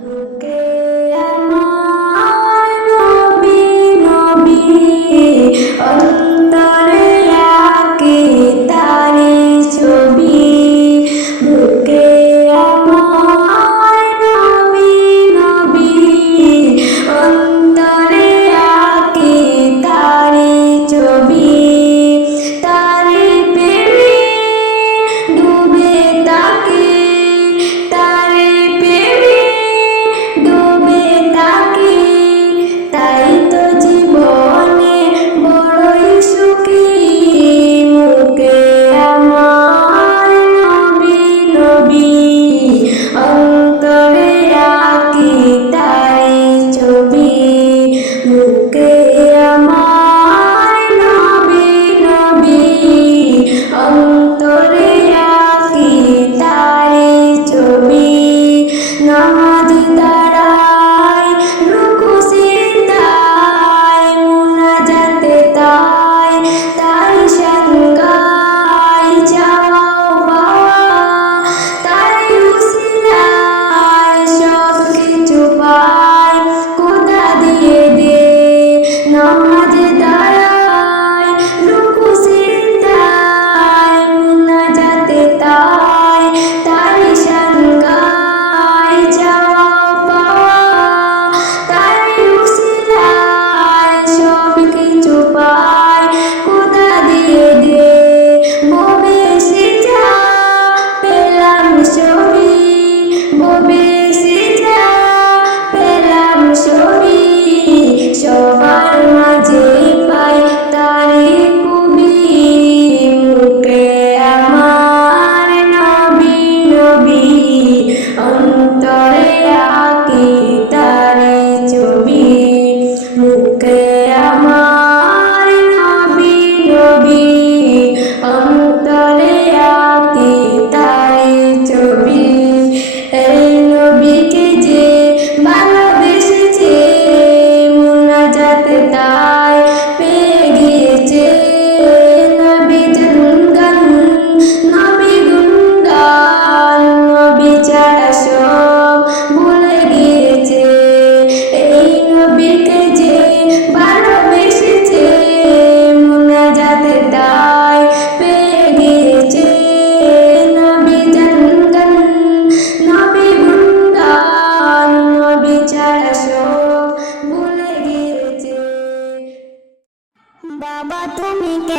Okay.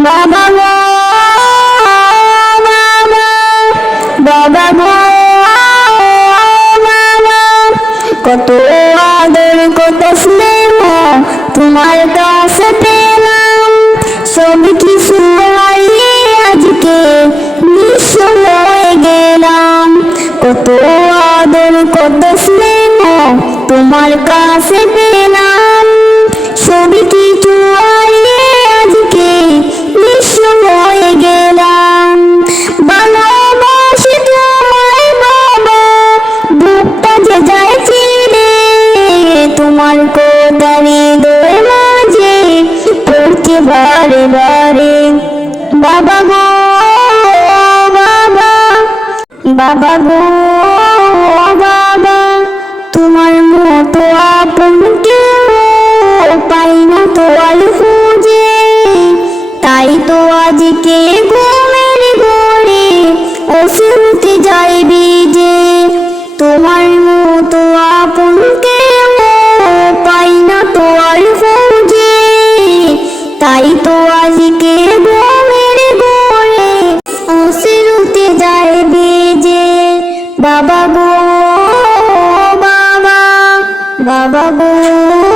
বাবা বাবা কত আদর কত স্নেহ তোমার কাছে পেলাম সব কিছু আজকে হয়ে গেলাম কত আদর কত স্নেহ তোমার কাছে বাবা বাবা তোমার মতো আপন কেউ পাই না তো আর খুঁজে। তাই তো আজকে ঘুমের ঘরে অসুরতে যাইবি যে তোমার মতো আপন কেউ পাই না তো আর খুঁজে। তাই তো আজকে বাবা বাবা গো বাবা বাবা গো